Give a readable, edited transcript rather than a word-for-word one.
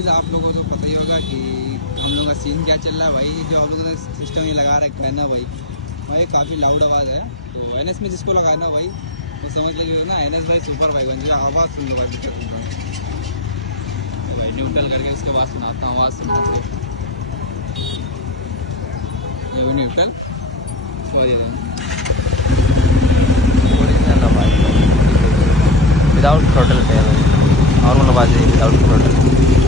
Guys आप लोगों को तो पता ही होगा कि हम लोग का सीन क्या चल रहा है भाई। जो हम लोगों ने सिस्टम ये लगा रखा है ना भाई काफ़ी लाउड आवाज़ है। तो NS में जिसको लगाना भाई वो समझ लीजिए ना, NS भाई सुपर भाई बन जाए। आवाज़ सुन लो भाई, पिक्चर सुन लो तो भाई न्यूट्रल करके उसके बाद सुनाता हूँ आवाज़ सुनना से। ये भी न्यूट्रल सॉरी विदाउट थ्रोटल पे है भाई, नॉर्मल आवाज़ है विदाउट थ्रोटल।